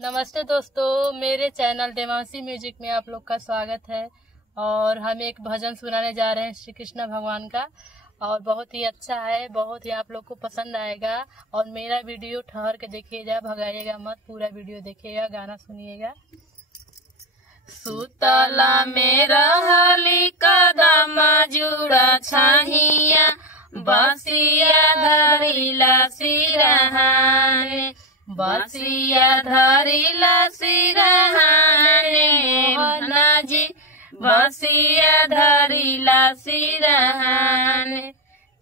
नमस्ते दोस्तों, मेरे चैनल देवांशी म्यूजिक में आप लोग का स्वागत है। और हम एक भजन सुनाने जा रहे हैं श्री कृष्ण भगवान का, और बहुत ही अच्छा है, बहुत ही आप लोग को पसंद आएगा। और मेरा वीडियो ठहर के देखिएगा, भगाइएगा मत, पूरा वीडियो देखिएगा, गाना सुनिएगा। सुतला में रहली कदम जुड़ा छाहिया, बसिया धरिला सिरहाने, बसिया धरिला सिरहाने, मोहना जी बसिया धरिला सिरहाने।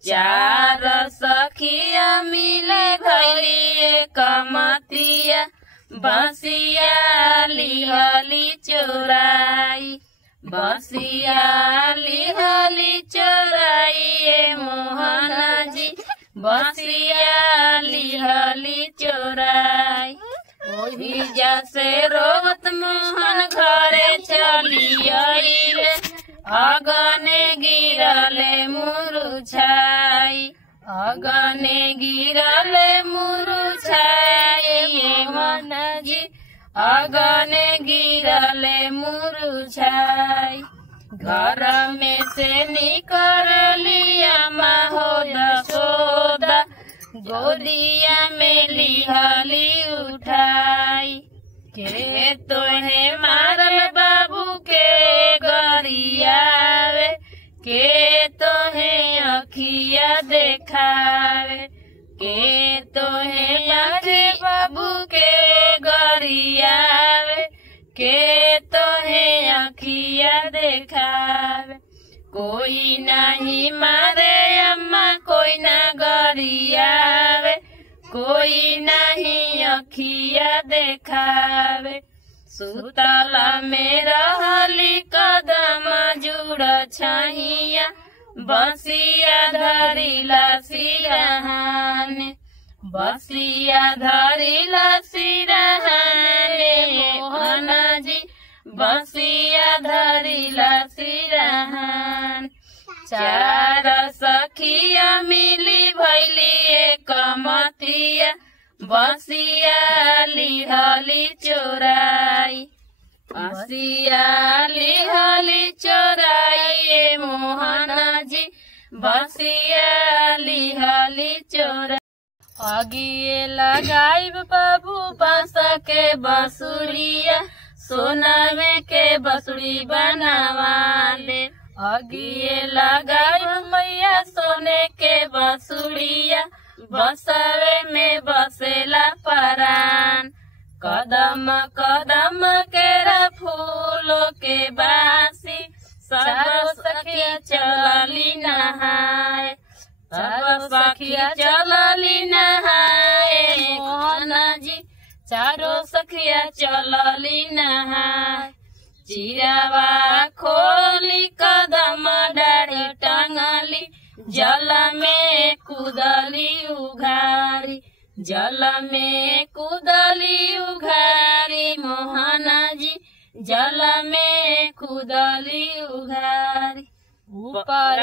चार सखिया मिले घलिए कमतिया, बसिया लिहली चोराई, बसिया लिहली चोराई, मोहना जी बसिया लिहली चोराई। ओही जैसे रोत मोहन घरे चली आइले, अगने गिरले मुरुझाई, अगने गिरले मुरुझाई, मोहना जी अगने गिरले मुरुझाई। घर में से निकल लिया माहो यशोदा, गोदिया में लिहली उठाई। के तोहे मारल बाबू के गरियावे, के तोहे अखिया देखावे, के तोहे आखे बाबू के गरियावे, के तोहे अखिया देखावे। कोई नहीं मारे अम्मा, कोई ना गरियावे, कोई नहीं अखिया देखावे। सुतला में रहली कदम जुड़ छाहिया, बसिया धरिला सिरहाने, बसिया धरिला सिरहाने, मोहना जी बसिया धरिला सिरहाने। चार सखिया मिली भैली एक मतिया, बसिया लिहली चोराई, बसिया लिहली चोराई, मोहना जी बसिया लिहली चोराई। आगिए लगाइब बाबू बांस के बसुरिया, सोनावे के बसुरी बनावा दे। आगिए लगाइब मैया सोने के बसुरिया, बसवे में बसेला परान। कदम कदम केरा फूलों के बासी, सब सखिया चलली नहाए, सब सखिया चलली नहाए, मोहना जी चारों सखिया चलली नहाए। चिरावा खोली कदम डाढ़ी टंगली, जल में कूदली उघारी, जल में कूदली उघारी, मोहना जी जल में कूदली उघारी। ऊपर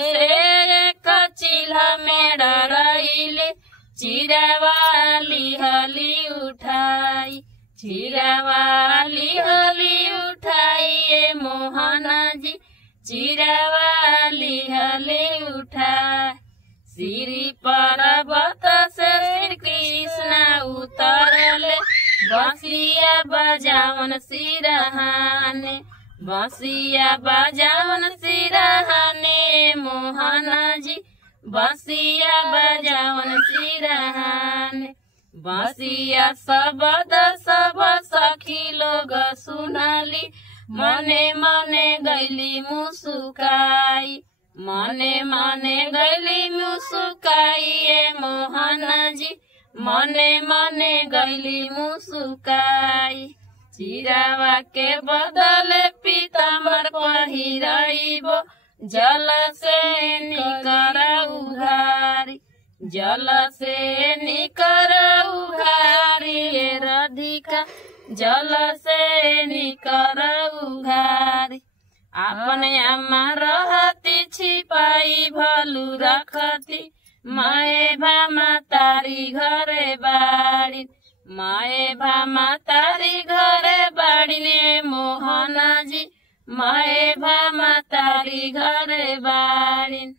से कचिल्हा में डरइले, चिरावा लिहली उठाई, चिरावा लिहली उठाई, मोहना जी चिरावा लिहली उठाई। श्री पर्वत से श्री कृष्ण उतरले, बसिया बजावन सिरहाने, बसिया बजावन सिरहाने, मोहना जी बसिया बजावन सिरहाने। बसिया शब्द सब सखी लोग सुनली, मने मने गैली मुस्काई, मने मने गैली मुस्काई, मोहना जी मने मने गैली मुस्काई। चिरावा के बदले पीताम्बर पहिराइबो, जल से निकर उघारी, जल से निकर उघारी, राधिका जल से निकर उघारी। अपने अम्मा रहती छिपाई भलू रखती, मैं भामा तारी घरे बाड़ी, माए भा मातारी घरे बाड़ीने मोहना जी, माए भा मातारी घरे बाड़ीन।